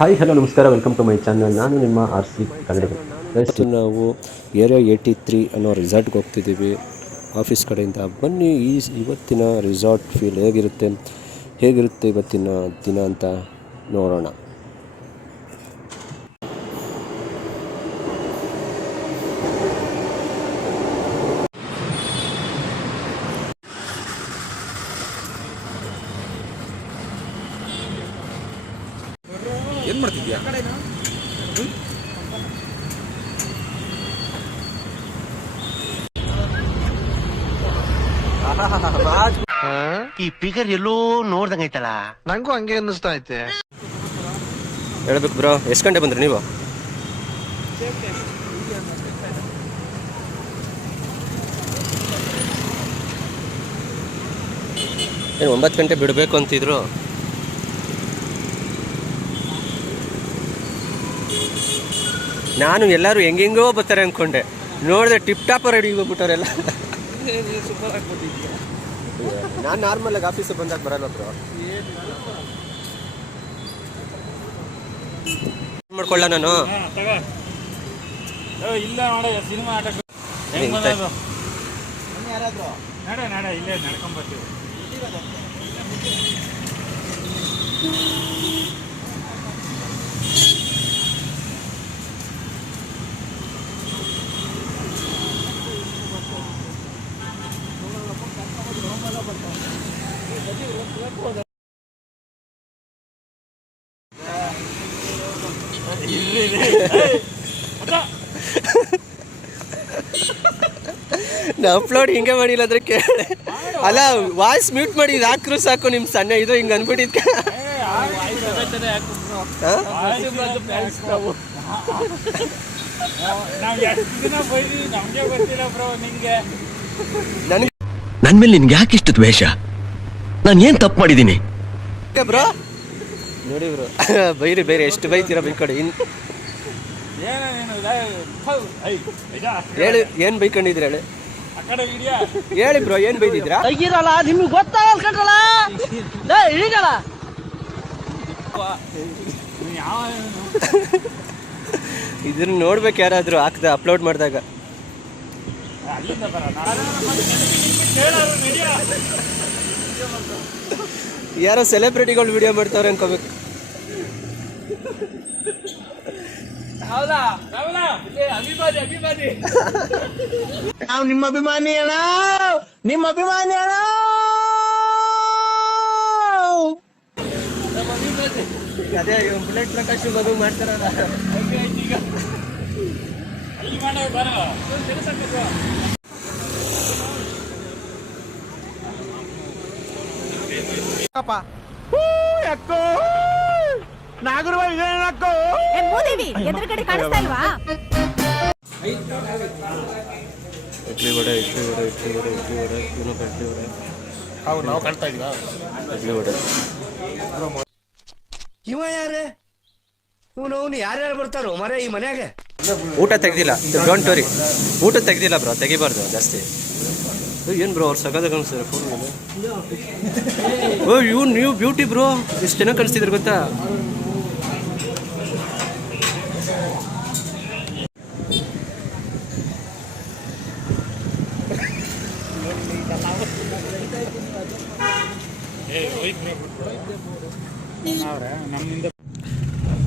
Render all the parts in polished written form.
Hi hello ನಮಸ್ಕಾರ, welcome to my channel. ನಾನು ನಿಮ್ಮ RC ಕನ್ನಡಿಗ. ನಾವು ಏರಿಯಾ 83 ಅನ್ನೋ ರಿಸಾರ್ಟ್ಗೆ ಹೋಗ್ತಿದ್ದೀವಿ ಆಫೀಸ್ ಕಡೆಯಿಂದ. ಬನ್ನಿ ಇವತ್ತಿನ ರಿಸಾರ್ಟ್ ಫೀಲ್ ಹೇಗಿರುತ್ತೆ ಇವತ್ತಿನ ದಿನ ಅಂತ ನೋಡೋಣ. ಏನು ಮಾಡ್ತಿದ್ಯಾ? ಈ ಫಿಗರ್ ಎಲ್ಲೋ ನೋಡ್ದಂಗೈತಲ್ಲ, ನಂಗೂ ಹಂಗೆ ಅನ್ನಿಸ್ತಾ ಐತೆ. ಹೇಳ್ಬೇಕು ಬ್ರೋ, ಎಷ್ಟು ಗಂಟೆ ಬಂದ್ರಿ ನೀವು? ಏನು 9 ಗಂಟೆ ಬಿಡಬೇಕು ಅಂತಿದ್ರು. ನಾನು ಎಲ್ಲರೂ ಹೆಂಗೆಂಗೋ ಬರ್ತಾರೆ ಅಂದ್ಕೊಂಡೆ, ನೋಡಿದೆ ಟಿಪ್ ಟಾಪ್ ರೆಡಿ ಹೋಗ್ಬಿಟ್ಟವರೆಲ್ಲ. ನಾನು ನಾರ್ಮಲಾಗಿ ಆಫೀಸಿಗೆ ಬಂದಾಗ ಬರಲ್ಲ ಬ್ರೋ. ಮಾಡ್ಕೊಳ್ಳ ನಾನು ಇಲ್ಲ ನೋಡ ಸಿನಿಮಾ ಆಟ ನಡೆ ಇಲ್ಲೇ ನಡ್ಕೊಂಬರ್ತೀವಿ. ನಾ ಅಪ್ಲೋಡ್ ಹಿಂಗೆ ಮಾಡಿಲ್ಲ ಅಂದ್ರೆ ಕೇಳಿ ಅಲ್ಲ, ವಾಯ್ಸ್ ಮ್ಯೂಟ್ ಮಾಡಿ ಇದು ಹಾಕ್ರು ಸಾಕು. ನಿಮ್ಮ ಸಣ್ಣ ಇದು ಹಿಂಗೆ ಅಂದ್ಬಿಟ್ಟಿದ್ಕ. ನನ್ ಮೇಲೆ ನಿನ್ಗೆ ಯಾಕೆ ಇಷ್ಟು ದ್ವೇಷ? ನಾನು ಏನ್ ತಪ್ಪು ಮಾಡಿದ್ದೀನಿ ಬ್ರೋ? ನೋಡಿ ಬ್ರೋ, ಬೈರಿ ಬೇರೆ ಎಷ್ಟು ಬೈತೀರಾ ಬೈಕೊಡಿ. ಹೇಳಿ, ಏನು ಬೈಕೊಂಡಿದ್ರಿ ಹೇಳಿ? ಹೇಳಿ ಬ್ರೋ, ಏನು ಬೈದಿದ್ರಾ? ನಿಮ್ಗೆ ಗೊತ್ತಾಗಲ್ಲ ಕಣ್ರಲ್ಲ, ಈಗಲ್ಲ ಇದನ್ನ ನೋಡ್ಬೇಕು ಯಾರಾದರೂ ಅಪ್ಲೋಡ್ ಮಾಡಿದಾಗ. ಯಾರೋ ಸೆಲೆಬ್ರಿಟಿಗಳು ವಿಡಿಯೋ ಮಾಡ್ತಾವ್ರೆ ಅನ್ಕೋಬೇಕು. ನಾವು ನಿಮ್ಮ ಅಭಿಮಾನಿ ಅಣ್ಣ, ನಿಮ್ಮ ಅಭಿಮಾನಿ ಅಣ್ಣ. ಅದೇ ಬುಲೆಟ್ ಪ್ರಕಾಶ್ ಮಗು ಮಾಡ್ತಾರಲ್ಲ. ನಾಗರವ ಇದೇನಕ್ಕೋ ಎದುರುಗಡೆ ಕಾಣಿಸ್ತಾ ಇಲ್ವಾ? ಇಡ್ಲಿ ವಡೆ ನಾವು ಕಾಣ್ತಾ ಇದೀವಾ? ಇಡ್ಲಿ ವಡೆ. ಇವ ಯಾರೇ? ಇವನು ಯಾರ್ಯಾರು ಬರ್ತಾರೋ ಮರ ಈ ಮನ್ಯಾಗ? ಊಟ ತೆಗ್ದಿಲ್ಲ, ಡೋಂಟ್ ವರಿ. ಊಟ ತೆಗ್ದಿಲ್ಲ ಬ್ರೋ, ತೆಗಿಬಾರ್ದು ಜಾಸ್ತಿ. ಏನು ಬ್ರೋ ಅವ್ರು ಸಗದಾಗ ಅನ್ಸ್ತಾರೆ ಫೋನ್ ಮೇಲೆ. ಇವ್ನು ನೀವು ಬ್ಯೂಟಿ ಬ್ರೋ, ಎಷ್ಟು ಚೆನ್ನಾಗಿ ಕಾಣಿಸ್ತಿದ್ರು ಗೊತ್ತಾ?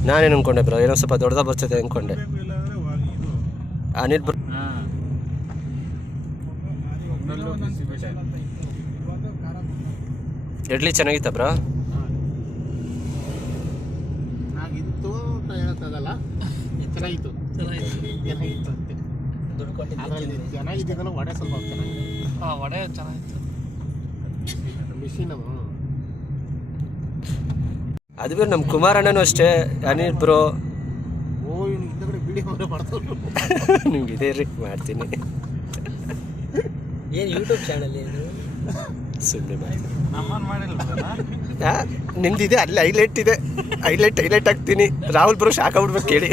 ನಾನೇನು ಅನ್ಕೊಂಡೆ ಬ್ರೋ, ಏನೋ ಸ್ವಲ್ಪ ದೊಡ್ಡದ ಬರ್ತದೆ ಅನ್ಕೊಂಡೆ. ಅನಿಲ್ ಬ್ರೋ, ಇಡ್ಲಿ ಚೆನ್ನಾಗಿತ್ತ ಬ್ರೋ? ಚೆನ್ನಾಗಿತ್ತು. ವಡೆ ಸ್ವಲ್ಪ ವಡೆ ಚೆನ್ನಾಗಿತ್ತು. ಅದು ಬೇರೆ ನಮ್ಮ ಕುಮಾರಣ್ಣನೂ ಅಷ್ಟೇ. ಅನಿಲ್ ಬ್ರೋ ನಿಮ್ಗೆ ಇದೆ ರೀ, ಮಾಡ್ತೀನಿ. ಏನು ಯೂಟ್ಯೂಬ್ ಚಾನಲ್ ಏನು? ಸುಮ್ಮನೆ ನಿಮ್ದಿದೆ, ಅಲ್ಲಿ ಹೈಲೈಟ್ ಇದೆ. ಹೈಲೈಟ್ ಆಗ್ತೀನಿ. ರಾಹುಲ್ ಬ್ರೋ ಶಾಕ್ ಆಗ್ಬಿಡ್ಬೇಕು ಕೇಳಿ.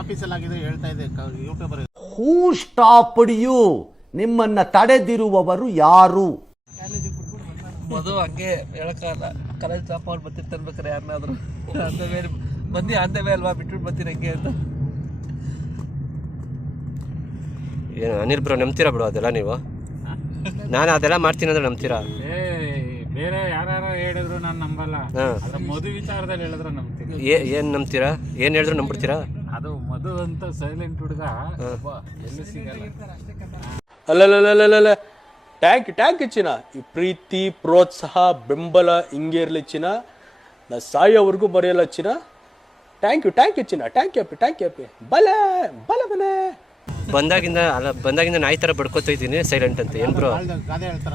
ಆಫೀಸಲ್ಲಾಗಿದೆ ಹೇಳ್ತಾ ಇದೆ ಯೂಟ್ಯೂಬರ್. Who stopped you? ನಿಮ್ಮನ್ನ ತಡೆದಿರುವವರು ಯಾರು? ಮದುವೆ ಹಂಗೆ ಹೇಳಕ್ಕಾಗಲ್ಲ. ಕಾಲೇಜ್ ಡ್ರಾಪ್ ಅವ್ರು ಬರ್ತಿರ್ ತರ್ಬೇಕಾರೆ ಯಾರನ್ನಾದ್ರು ಅಂದ ಮೇಲೆ ಅಂದ ಮೇಲೆ ಅಲ್ವಾ ಬಿಟ್ಬಿಟ್ಟು ಬರ್ತೀನಿ ಹಂಗೆ ಅಂತ. ಏನು ಅನಿಲ್ ಬ್ರೋ ನಂಬ್ತೀರಾ ಬ್ರೋ ಅದೆಲ್ಲ ನೀವು? ನಾನು ಅದೆಲ್ಲ ಮಾಡ್ತೀನಿ ಅಂದ್ರೆ ನಂಬ್ತೀರಾ? ಬೇರೆ ಯಾರು ಹೇಳಿದ್ರು ನಾನು ನಂಬಲ್ಲ. ಮಧು ವಿಚಾರದಲ್ಲಿ ಹೇಳಿದ್ರೆ ನಂಬ್ತೀನಿ. ಏನು ನಂಬ್ತೀರಾ? ಏನು ಹೇಳಿದ್ರು ನಂಬಿಡ್ತೀರಾ? ಅದು ಮಧು ಅಂತ ಸೈಲೆಂಟ್ ಹುಡುಗ ಎಲ್ಲೂ ಸಿಗಲ್ಲ. ಅಲ್ಲಲ್ಲ ಟ್ಯಾಂಕ್ ಚಿನ್ನ. ಈ ಪ್ರೀತಿ ಪ್ರೋತ್ಸಾಹ ಬೆಂಬಲ ಹಿಂಗೆ ಇರಲಿ ಚಿನ್ನ. ನಾ ಸಾಯೋವರೆಗೂ ಬರೆಯಲ್ಲ ಚಿನ್ನ. ಥ್ಯಾಂಕ್ ಯು ಚಿನ್ನ. ಥ್ಯಾಂಕ್ ಯು ಬಲ ಬಂದಾಗಿಂದ ನಾಯಿ ಥರ ಬಡ್ಕೋತಾ ಇದ್ದೀನಿ ಸೈಲೆಂಟ್ ಅಂತ. ಏನು ಬ್ರೋ ಗಾದೆ ಹೇಳ್ತಾರ.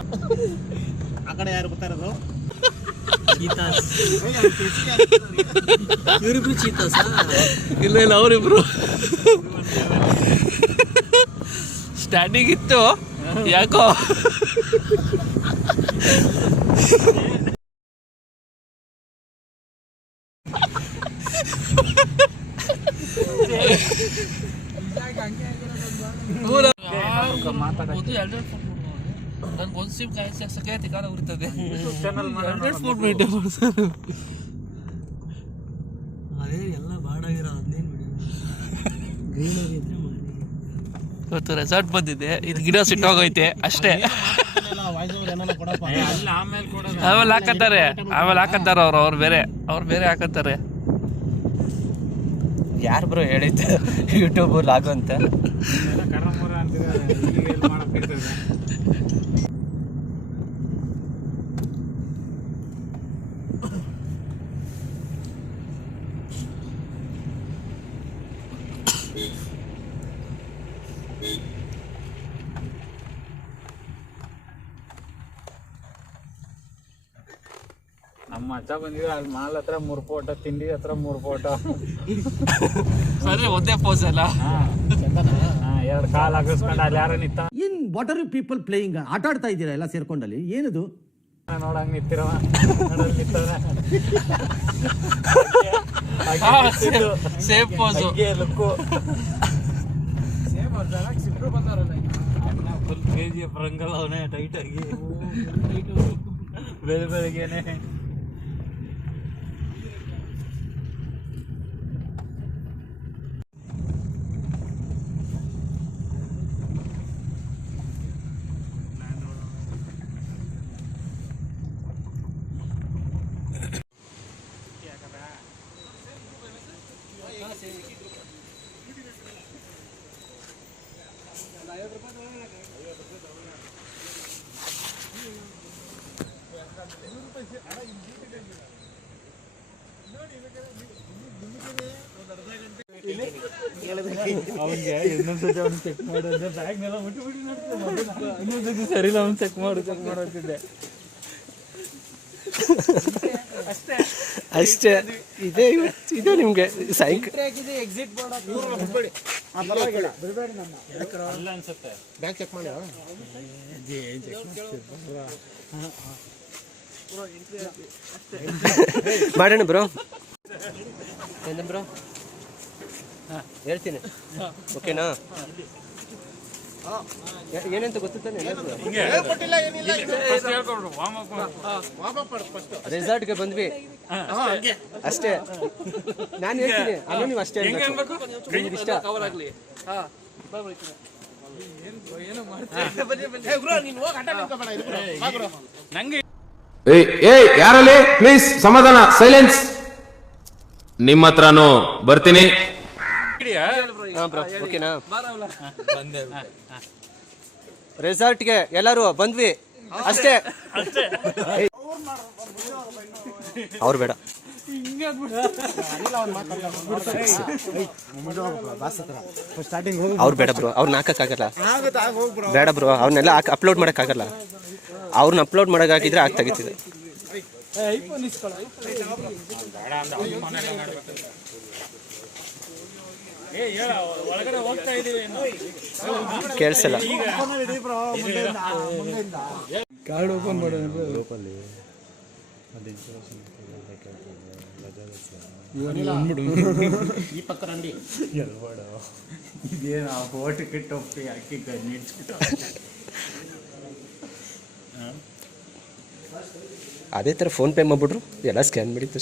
ಆ ಕಡೆ ಯಾರು ಗೊತ್ತಾ ಇರೋದು? ಇವರಿಬ್ರು ಚೀತಾಸ? ಇಲ್ಲ ಅವರಿಬ್ರು ಸ್ಟ್ಯಾಂಡಿಂಗ್ ಇತ್ತು ಯಾಕೋ. ನನ್ಗೆ ಒಂದು ಸಿಮ್ ಕಾಯಿಸಕ್ಕೆ ತಿಗಾರ ಉರಿತದೆ. ಅದೇ ಎಲ್ಲ ಬಾಡಾಗಿರೋ ಇವತ್ತು ರೆಸಾರ್ಟ್ ಬಂದಿದೆ. ಇದು ಗಿಡ ಸಿಟ್ಟೋಗೈತೆ ಅಷ್ಟೇ. ಆಮೇಲೆ ಹಾಕತ್ತಾರೆ ಅವ್ರು ಬೇರೆ ಹಾಕತ್ತಾರೆ. ಯಾರು ಬ್ರೋ ಹೇಳಿದ್ದು ಯೂಟ್ಯೂಬ್ ಲಾಗು ಅಂತ? ನಮ್ಮ ಅಜ್ಜ ಬಂದಿದ್ರು ಅಲ್ಲಿ ಮಾಲ್ ಹತ್ರ 3 ಫೋಟೋ, ತಿಂಡಿ ಹತ್ರ 3 ಫೋಟೋ. ಸರಿ ಒಂದೇ ಪೋಸ್ ಅಲ್ಲ. 2 ಕಾಲ್ ಹಾಕಿಸ್ಕೊಂಡು ಅಲ್ಲಿ ಯಾರೋ ನಿಂತ. ಏನ್ what are you people playing? ಆಟ ಆಡ್ತಾ ಇದ್ದೀರಾ ಎಲ್ಲ ಸೇರ್ಕೊಂಡಲ್ಲಿ? ಏನದು ನೋಡಂಗ್ ನಿಂತಿರವ same pose look. Full KGF ರಂಗಲ್ಲ ಅವನೇ ಟೈಟ್ ಆಗಿ ಬೆಳಗ್ಗೆನೆ. ಅವ್ನಿಗೆ ಇನ್ನೊಂದ್ಸತಿ ಅವ್ನು ಚೆಕ್ ಮಾಡೋದು ಬ್ಯಾಗ್ನೆಲ್ಲ ಮುಟ್ಬಿಟ್ಟು ಇನ್ನೊಂದ್ಸತಿ ಸರಿಲ್ಲ ಅವ್ನು ಚೆಕ್ ಮಾಡೋತಿದ್ದೆ ಅಷ್ಟೇ. ಇದೆ ನಿಮಗೆ ಸಾಯಂಕಾಲ ಎಕ್ಸಿಟ್ ಅಲ್ಲ ಅನ್ಸುತ್ತೆ. ಬ್ಯಾಗ್ ಚೆಕ್ ಮಾಡಿ ಮಾಡೋಣ ಬ್ರೋ. ಏನು ಬ್ರೋ ಹೇಳ್ತೀನಿ ಓಕೆನಾ? ಏನಂತ ಗೊತ್ತಾನೆ? ರೆಸಾರ್ಟ್ಗೆ ಬಂದ್ವಿ ಅಷ್ಟೇ. ನಾನು ಹೇಳ್ತೀನಿ ಅಲ್ಲೂ ನೀವು ಅಷ್ಟೇ ನಿಮ್ಗೆ ಇಷ್ಟ. ಯಾರಲ್ಲಿ ಪ್ಲೀಸ್ ಸಮಾಧಾನ, ಸೈಲೆನ್ಸ್. ನಿಮ್ಮ ಹತ್ರನೂ ಬರ್ತೀನಿ. ಓಕೆನಾ? ರೆಸಾರ್ಟ್ಗೆ ಎಲ್ಲರೂ ಬಂದ್ವಿ ಅಷ್ಟೇ. ಅವ್ರು ಬೇಡ, ಅವ್ರು ಬೇಡ ಬ್ರೋ. ಅವ್ರನ್ನ ಹಾಕಕ್ಕಾಗಲ್ಲ. ಬೇಡ ಬ್ರೋ, ಅವ್ರನ್ನೆಲ್ಲ ಅಪ್ಲೋಡ್ ಮಾಡೋಕ್ಕಾಗಲ್ಲ. ಅವ್ರನ್ನ ಅಪ್ಲೋಡ್ ಮಾಡೋಕ್ಕಾಗಿದ್ರೆ ಆಗ್ತಾಗಿತ್ತಿದೆ. ಕೇಳಿಸಲ್ಲ. ಕಾರ್ಡ್ ಓಪನ್ ಮಾಡೋಣ. ಈ ಪಕ್ಕ ರಂಡಿ ಇದೇನು ಆ ಬೋಟಿಗೆ ಟೊಪ್ಪಿ ಹಾಕಿ ಕಣ್ಣಿಡ್ಸ್ಬಿಟ್ಟು ಅದೇ ಥರ ಫೋನ್ಪೇ ಮಾಡಿಬಿಟ್ರು ಎಲ್ಲ ಸ್ಕ್ಯಾನ್ ಮಾಡಿತ್ತು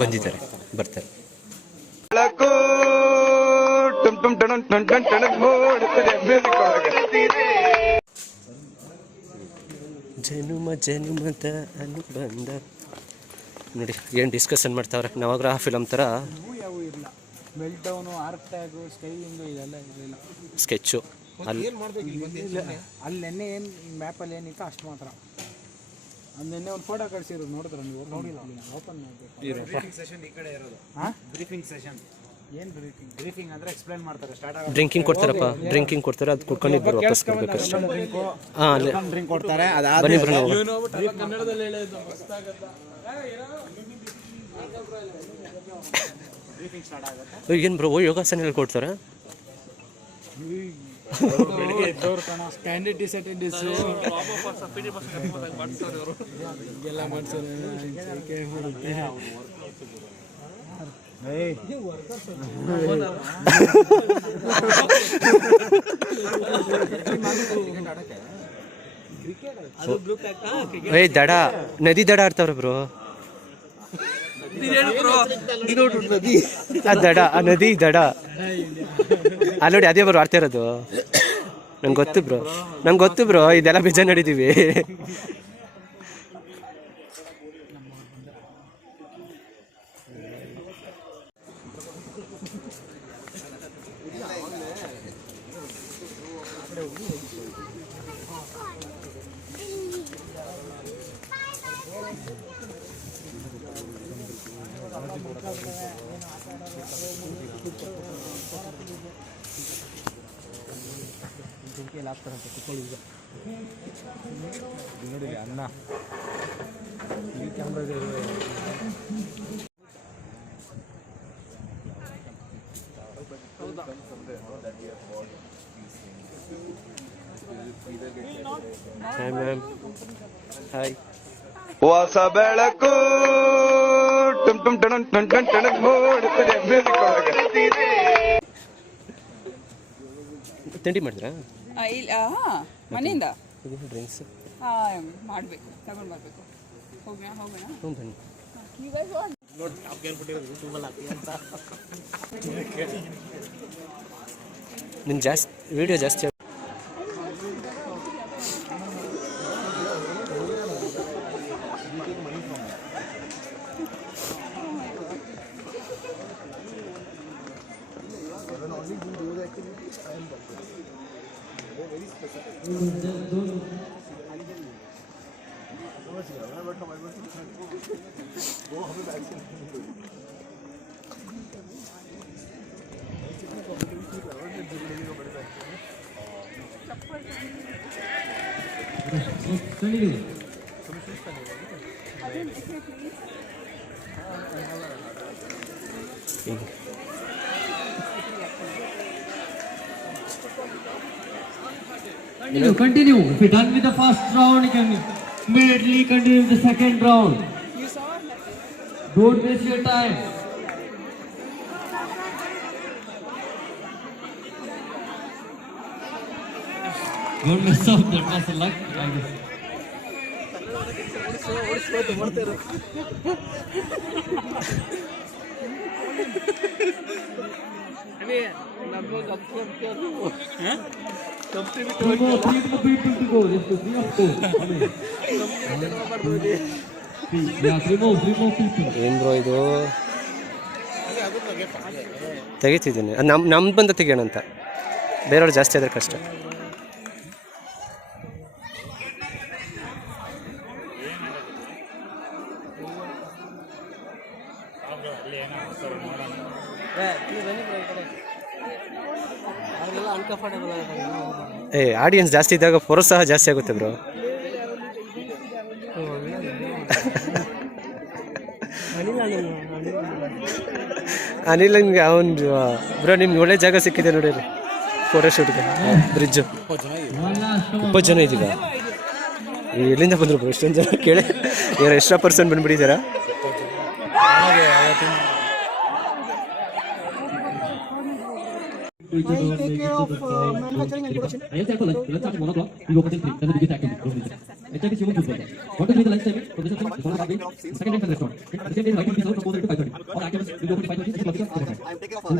ಬಂದಿದ್ದಾರೆ ಬರ್ತಾರೆ. ಜನುಮದ ಅನುಬಂಧ ನೋಡಿ ಏನು ಡಿಸ್ಕಷನ್ ಮಾಡ್ತಾವ್ರೆ ನವಗ್ರಹ ಫಿಲಮ್ ಥರ. ಮೆಲ್ಟ್ ಡೌನು, ಆರ್ಕ್ ಟ್ಯಾಗು, ಸ್ಕೈಲಿಂಗು ಇದೆಲ್ಲ ಇರಲಿಲ್ಲ. ಸ್ಕೆಚ್ಚು ಅಲ್ಲಿ ಅಲ್ಲಿ ನೆನ್ನೆ ಏನು ಮ್ಯಾಪಲ್ಲಿ ಏನಿತ್ತು ಅಷ್ಟು ಮಾತ್ರ. ಅದು ನೆನ್ನೆ ಒಂದು ಫೋಟೋ ಕಳಿಸಿದ್ರು, ನೋಡಿದ್ರೆ ನೀವು? ನೋಡಿಲ್ಲ, ಓಪನ್ ಮಾಡಬೇಕು. ಸೆಷನ್ ಈ ಕಡೆ ಇರೋದು. ಹಾಂ, ಬ್ರೀಫಿಂಗ್ ಸೆಷನ್. ಏನು ಬ್ರೀಫಿಂಗ್? ಬ್ರೀಫಿಂಗ್ ಅಂದರೆ ಎಕ್ಸ್ಪ್ಲೈನ್ ಮಾಡ್ತಾರೆ. ಸ್ಟಾರ್ಟ್ ಡ್ರಿಂಕಿಂಗ್ ಕೊಡ್ತಾರಪ್ಪ, ಡ್ರಿಂಕಿಂಗ್ ಕೊಡ್ತಾರೆ, ಅದು ಕುಡ್ಕೊಂಡಿದ್ದು ವಾಪಸ್ ಬರ್ಬೇಕಷ್ಟೇ. ಹಾಂ, ಅಲ್ಲೇ ಡ್ರಿಂಕ್ ಕೊಡ್ತಾರೆ. ಬನ್ನಿ ಬ್ರೋ ನಾವು ಕನ್ನಡದಲ್ಲಿ ಹೇಳೋದು ಮಸ್ತಾಗತ್ತ. ಏನು ಬ್ರೋ ಯೋಗಾಸನ ಹೇಳ್ಕೊಡ್ತಾರೆ? ಬೆಳಿಗ್ಗೆ ಎದ್ದವ್ರು ಕಣ, ಸ್ಟ್ಯಾಂಡರ್ಡ್ ಡಿಸಅಟೆಂಡೆನ್ಸ್ ಎಲ್ಲ ಮಾಡ್ಸೋರು. ದಡ ನದಿ ದಡ ಆಡ್ತಾವ್ರೆ ಬ್ರೋ. ಆ ದಡ, ಆ ನದಿ ದಡ ಅಲ್ಲಿ ನೋಡಿ, ಅದೇ ಬ್ರೋ ಆಡ್ತಾ ಇರೋದು. ನಂಗೆ ಗೊತ್ತು ಬ್ರೋ ಇದೆಲ್ಲ ಬೇಜಾರು ನಡೀತೀವಿ. ನೋಡಿ ಅನ್ನ ಈ ಕ್ಯಾಮ್ರಾ ಹಾಯ್ ಮ್ಯಾಮ್. ಹಾಯ್. ಹೊಸ ಬೆಳಕು ತಿಂಡಿ ಮಾಡಿದ್ರಾ? ಇಲ್ಲ, ಮನೆಯಿಂದ ಡ್ರಿಂಕ್ಸ್ ಮಾಡಬೇಕು, ತಗೊಂಡು ಬರಬೇಕು. ಹೋಗೋಣ. ಹ್ಞೂ ಬನ್ನಿ. ನಿನ್ನ ಜಾಸ್ತಿ ವಿಡಿಯೋ ಜಾಸ್ತಿ Continue. If you're done with the first round, you can immediately continue with the second round. Don't waste your time. Don't mess up. That was a luck, I guess. Three more people to go. Just 3 of 2. Yeah, three more people. ಏನು bro ಇದು? ತೆಗಿತಿದ್ದೀನಿ. ನಮ್ದು ಬಂದ ತೆಗಿಯೋಣ ಅಂತ, ಬೇರೆಯವ್ರು ಜಾಸ್ತಿ ಆದರೆ ಕಷ್ಟ. Audience ಜಾಸ್ತಿ ಇದ್ದಾಗ ಪ್ರೋತ್ಸಾಹ ಜಾಸ್ತಿ ಆಗುತ್ತೆ ಬ್ರೋ. ಅನಿಲ್ ನಿಮ್ಗೆ ಅವನು ಬ್ರೋ, ನಿಮ್ಗೆ ಒಳ್ಳೆ ಜಾಗ ಸಿಕ್ಕಿದೆ ನೋಡಿ ಫೋಟೋಶೂಟ್ಗೆ. ಬ್ರಿಡ್ಜು 20 ಜನ ಇದ್ದೀವ. ಎಲ್ಲಿಂದ ಬಂದರು ಬ್ರೋ ಇಷ್ಟೊಂದು ಜನ? ಕೇಳಿ ಯಾರು ಎಕ್ಸ್ಟ್ರಾ ಪರ್ಸನ್ ಬಂದ್ಬಿಟ್ಟಿದ್ದಾರಾ? I take care of manufacturing and production. I have lunch at 1 o'clock. We open till 3. Then we begin activity. HIP is human food program. What is the lunch timing? For this one, second time for restaurant. The same day, I can be served from 4:30 to 5:30. All activities will be open 5:30. I am taking care of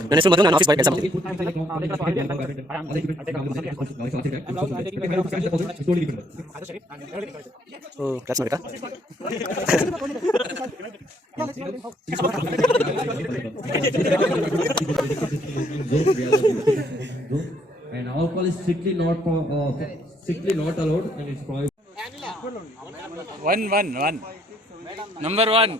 ನನ್ನ ಹೆಸರು ಮಧು, ನಾನು office boy ಕೆಲಸ ಮಾಡ್ತೀನಿ. Class ಮಾಡಿಕಾ And alcohol is strictly not allowed, and it's prohibited. One. Number 1.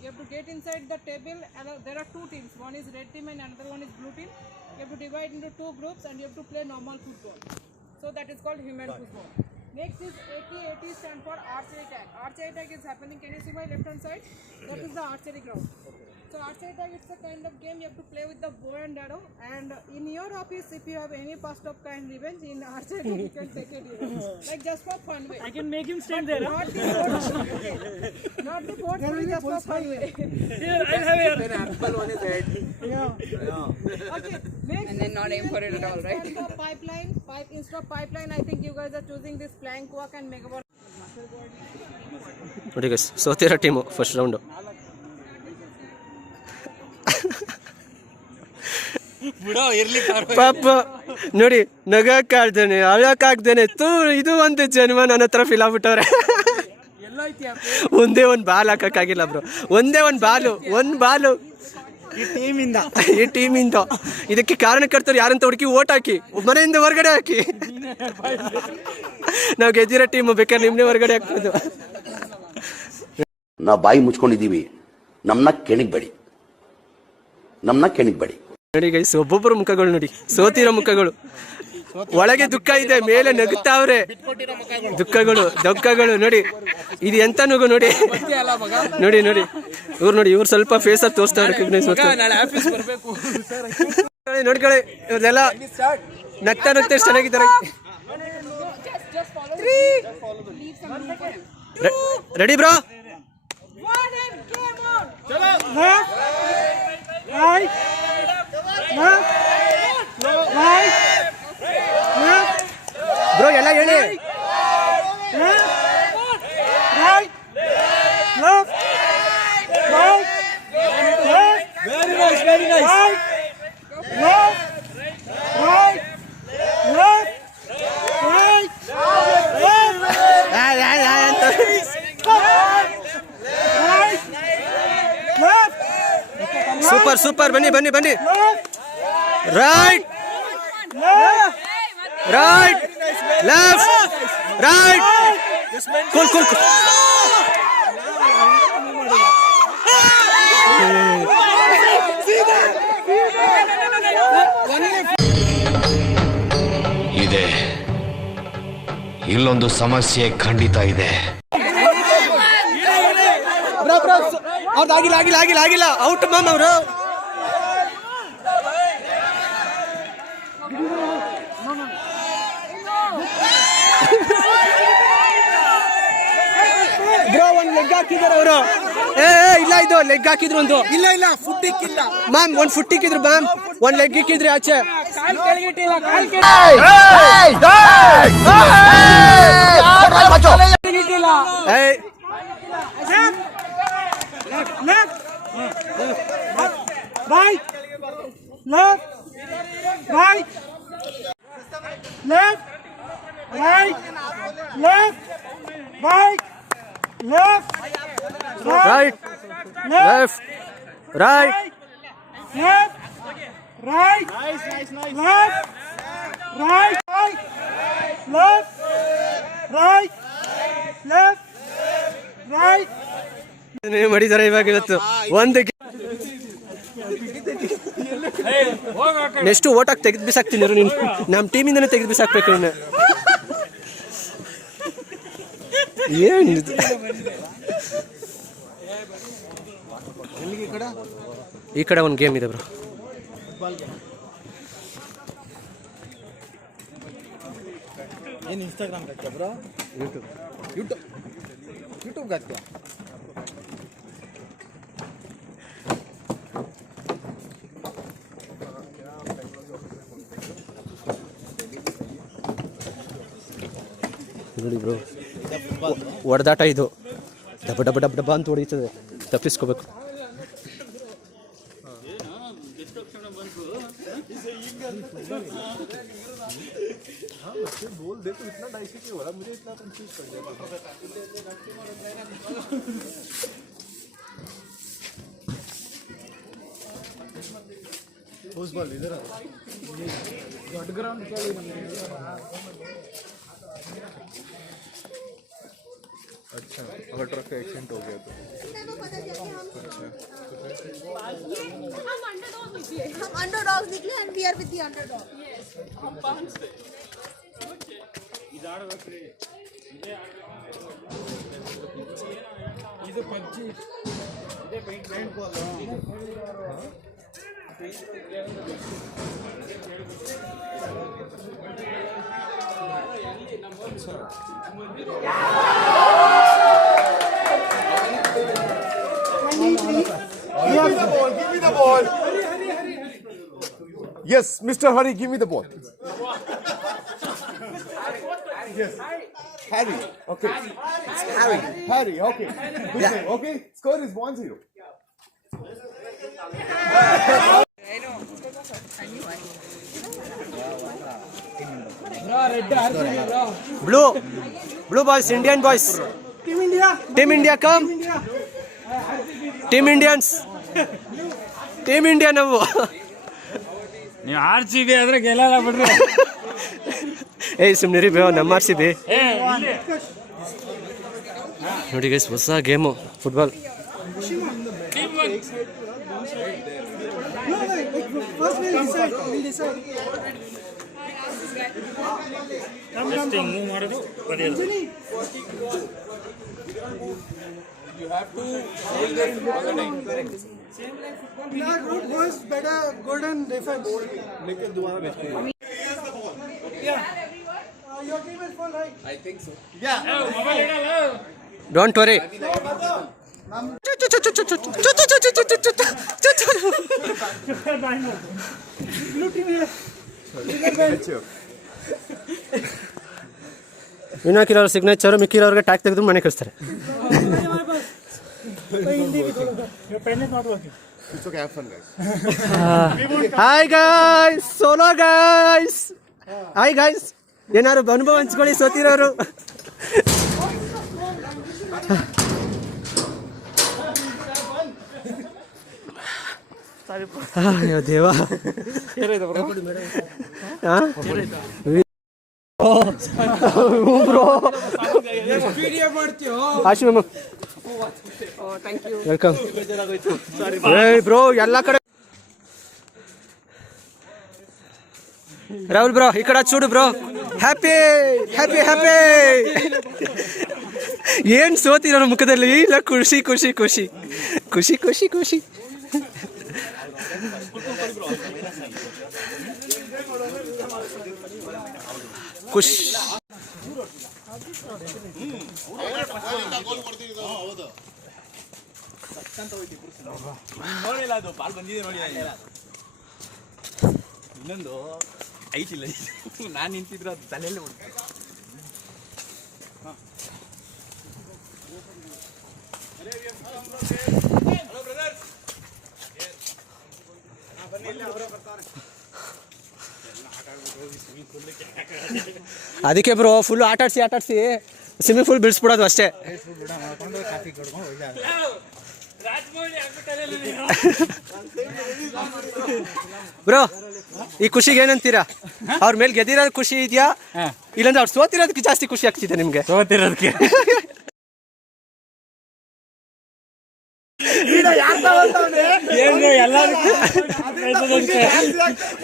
You have to get inside the table, and there are 2 teams. One is red team and another one is blue team. You have to divide into 2 groups and you have to play normal football. So that is called human football. Next is AT stand for archery tag. Archery tag is happening. Can you see my left hand side? That is the archery ground. So archery tag is a kind of game you have to play with the bow and arrow. And in your office, if you have any past of kind revenge in archery tag, you can take it even. Like just for fun way. I can make him stand there. Not the sports. Not the sports, just for fun way. Here, I'll have it. Okay. Next, and then not aim for it at all, right? For pipeline, instead of pipeline, I think you guys are choosing this plank walk and megaball. ನೋಡಿ guys, ಸೋತಿರೋ team first round. ಪಾಪ ನೋಡಿ, ನಗಕ್ಕಾಗ್ದೇನೆ ಅಳಕ್ಕಾಗ್ದೇನೆ ಇದು ಒಂದು ಜನ್ಮ ನನ್ನ ಹತ್ರ fill ಆಗ್ಬಿಟ್ಟವ್ರೆ. ಒಂದೇ ಒಂದು ಬಾಲ್ ಹಾಕಕ್ಕಾಗಿಲ್ಲ ಬ್ರೋ, ಒಂದೇ ಒಂದು ಬಾಲು ಈ ಟೀಮಿಂದ. ಇದಕ್ಕೆ ಕಾರಣಕರ್ತರು ಯಾರಂತ ಹುಡುಕಿ ಓಟ್ ಹಾಕಿ, ಮನೆಯಿಂದ ಹೊರಗಡೆ ಹಾಕಿ. ನಾವು ಗೆದ್ದಿರೋ ಟೀಮು ಬೇಕಾದ್ರೆ ನಿಮ್ಮನ್ನೇ ಹೊರಗಡೆ ಹಾಕ್ಬೋದು. ನಾವು ಬಾಯಿ ಮುಚ್ಕೊಂಡಿದ್ದೀವಿ, ನಮ್ಮನ್ನ ಕೆಣಗಬೇಡಿ. ನೋಡಿ ಗೈಸ್, ಒಬ್ಬೊಬ್ಬರು ಮುಖಗಳು ನೋಡಿ, ಸೋತಿರೋ ಮುಖಗಳು. ಒಳಗೆ ದುಃಖ ಇದೆ, ಮೇಲೆ ನಗುತ್ತಾವ್ರೆ. ದುಃಖಗಳು ನೋಡಿ. ಇದು ಎಂತ ನಗು ನೋಡಿ. ಇವ್ರು ಸ್ವಲ್ಪ ಫೇಸ್ ಅಲ್ಲಿ ತೋರಿಸ್ತಾರೆ. ನೋಡ್ಕೊಳ್ಳಿ, ಇವ್ರದೆಲ್ಲ ನಗ್ತಾ ಎಷ್ಟು ಚೆನ್ನಾಗಿದ್ದಾರೆ. Ready bro? ಬ್ರೋ ಎಲ್ಲ ಹೇಳಿ. ಸೂಪರ್ ಬನ್ನಿ. Right left right. ಕೂಲ್. ಇದೆ, ಇಲ್ಲೊಂದು ಸಮಸ್ಯೆ ಖಂಡಿತ ಇದೆ. ಆಗಿಲ್ಲ ಔಟ್ ಮಾಮ್ ಅವರು. ಬ್ರೋ ಒಂದು ಲೆಗ್ ಹಾಕಿದ್ರು ಅವರು. ಇಲ್ಲ, ಇದು ಲೆಗ್ ಹಾಕಿದ್ರು ಒಂದು. ಇಲ್ಲ ಫುಟ್ ಇಕ್ಕಿಲ್ಲ ಮ್ಯಾಮ್, ಒಂದು ಫುಟ್ ಇಕ್ಕಿದ್ರು ಮ್ಯಾಮ್, ಒಂದು ಲೆಗ್ ಇಕ್ಕಿದ್ರಿ ಆಚೆ. ಮಾಡಿದ್ದಾರೆ ಇವಾಗ ಇವತ್ತು ಒಂದು. ನೆಕ್ಸ್ಟ್ ಓಟಾಗಿ ತೆಗೆದು ಬಿಸಾಕ್ತೀನಿ ನೀನು. ನಮ್ಮ ಟೀಮಿಂದನೇ ತೆಗೆದು ಬಿಸಾಕ್ಬೇಕು ನೀನು. ಏನಿದು? ಈ ಕಡೆ ಒಂದು ಗೇಮ್ ಇದೆ ಬ್ರೋ. ಏನು ಇನ್ಸ್ಟಾಗ್ರಾಮ್ ಹಾಕ್ತೀಯ ಬ್ರೋ? ಯೂಟ್ಯೂಬ್ಗೆ ಹಾಕ್ತೀಯ? ನೋಡಿ ಬ್ರೋ, ಹೊಡೆದಾಟ ಇದು. ಡಬ್ಬ ಡಬ್ಬ ಡಬ್ಬ ಡಬ್ಬ ಅಂತ ಹೊಡೀತದೆ, ತಪ್ಪಿಸ್ಕೋಬೇಕು. ದೊಡ್ಡ ಗ್ರೌಂಡ್ ಕೇಳಿ ನಮಗೆ. अच्छा, अगर ट्रक का एक्सीडेंट हो गया तो हम अंडरडॉग्स निकले and we are with the underdog. Yes. हम पांच पे. ಇದು ಪಬ್ಜಿ ಇದೆ paint ball. Give me the ball. Yes, Mr. Hari, give me the ball. Yes. Harry. Okay. Harry. Okay. Good name. Okay. Score is 1-0. Blue boys, Indian boys. Team India come. Team Indians. Team India ನಾವು. ನೀವು RCB ಆದ್ರೆ ಗೆಲ್ಲಲ್ಲ ಬಿಡ್ರಿ. ಸುಮ್ಮನೆ bro, ನಮ್ಮ RCB. ನೋಡಿ guys, ಹೊಸ game football. You have to hold them all the time. Same like football. Not root was better golden defense. लेके दोबारा भेजते हैं. Yeah. Your team is full, right? I think so. Yeah. Don't worry. Blue team here. ವಿನಾಕಿರೋರು signature, ಮಿಕ್ಕಿರೋರಿಗೆ ಟ್ಯಾಕ್ ತೆಗೆದು ಮನೆ ಕಳಿಸ್ತಾರೆ. It's okay, have fun, guys. Hi guys, solo guys. Hi guys. ಏನಾರು ಅನುಭವ ಹಂಚ್ಕೊಳ್ಳಿ ಸೋತಿರೋರು. ಅಯ್ಯೋ ದೇವ. ಆಶು ಮ್ಯಾಮ್, ವೆಲ್ಕಮ್. ಬ್ರೋ ಎಲ್ಲ ಕಡೆ. ರಾಹುಲ್ ಬ್ರೋ, ಈ ಕಡೆ చూడు ಬ್ರೋ. Happy happy happy. ಏನ್ ಸೋತಿರೋ ಮುಖದಲ್ಲಿ ಇಲ್ಲ, ಖುಷಿ ಖುಷಿ ಖುಷಿ ಖುಷಿ ಖುಷಿ ಖುಷಿ. ಖುಷಿ. ನೋಡಿಲ್ಲ, ಅದು ಬಾಲ್ ಬಂದಿದೆ ನೋಡಿ. ಇನ್ನೊಂದು ಐತಿಲ್ಲ, ನಾನು ನಿಂತಿದ್ರೆ ಅದು ತಲೆಯಲ್ಲೇ ಹೊಡ್ತು. ಅದಕ್ಕೆ ಬ್ರೋ ಫುಲ್ ಆಟಾಡ್ಸಿ ಸ್ವಿಮ್ಮಿಂಗ್ ಪೂಲ್ ಬಿಡಿಸ್ಬಿಡೋದು ಅಷ್ಟೇ. ಬ್ರೋ, ಈ ಖುಷಿಗೆ ಏನಂತೀರಾ? ಅವ್ರ ಮೇಲೆ ಗೆದ್ದಿರೋದು ಖುಷಿ ಇದೆಯಾ, ಇಲ್ಲಾಂದ್ರೆ ಅವ್ರು ಸೋತಿರೋದಕ್ಕೆ ಜಾಸ್ತಿ ಖುಷಿ ಆಗ್ತಿದೆ ನಿಮ್ಗೆ? ಸೋತಿರೋದಕ್ಕೆ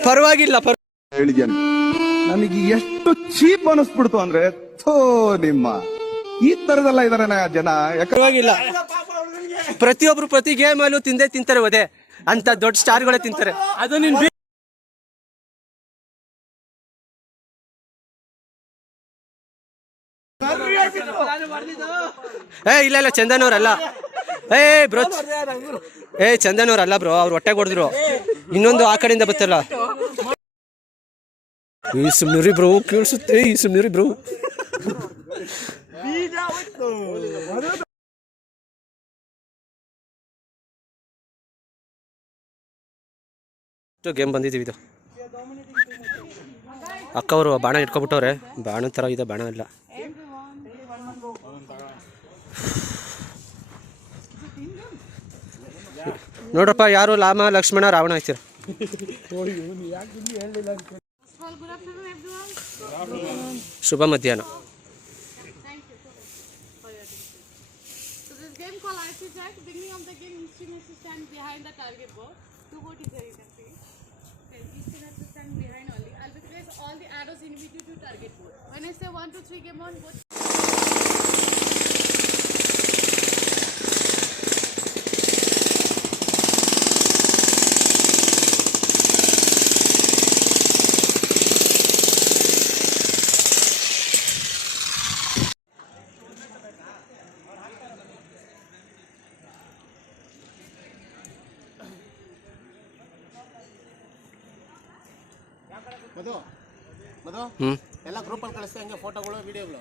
ಪರವಾಗಿಲ್ಲ. ಹೇಳಿದ್ಯಾನೆ, ನನಗೆ ಎಷ್ಟು ಚೀಪ್ ಅನಿಸ್ಬಿಡ್ತು ಅಂದ್ರೆ, ಥೋ ನಿಮ್ಮ ಈ ತರದೆಲ್ಲ ಇದಾರೆ ಜನ. ಪರವಾಗಿಲ್ಲ, ಪ್ರತಿಯೊಬ್ರು ಪ್ರತಿ ಗೇಮ್ ಅಲ್ಲೂ ತಿಂತಾರೆ ಒದೆ ಅಂತ ದೊಡ್ಡ ಸ್ಟಾರ್ಗಳೇ ತಿಂತಾರೆ. ಅದು ನಿನ್ ಇಲ್ಲ ಚಂದನ್ ಅವ್ರಲ್ಲ. ಬ್ರೋ ಚಂದನ್ ಅವ್ರಲ್ಲ ಬ್ರೋ, ಅವ್ರು ಹೊಟ್ಟೆ ಹೊಡೆದ್ರು. ಇನ್ನೊಂದು ಆ ಕಡೆಯಿಂದ ಬತ್ತಲ್ಲ. ಈ ಸುಮ್ನಿರಿ ಬ್ರೋ, ಕೇಳಿಸುತ್ತೆ. ಈ ಸುಮ್ನಿರಿ ಬ್ರೋ. ಗೇಮ್ ಬಂದಿದ್ದೀವಿ. ಇದು ಅಕ್ಕವರು ಬಾಣ ಇಟ್ಕೊಬಿಟ್ಟವ್ರೆ. ಬಾಣ ಥರ ಇದೆ, ಬಾಣ ಇಲ್ಲ. ನೋಡ್ರಪ್ಪ, ಯಾರು ಲಾಮ ಲಕ್ಷ್ಮಣ ರಾವಣ ಆಯ್ತೀರ. ಶುಭ ಮಧ್ಯಾಹ್ನ. All the arrows individually to target board. When I say 1, 2, 3, game on both. ಮಧು ಎಲ್ಲ ಗ್ರೂಪಲ್ಲಿ ಕಳಿಸ್ತಾ ಹಂಗೆ ಫೋಟೋಗಳು ವಿಡಿಯೋಗಳು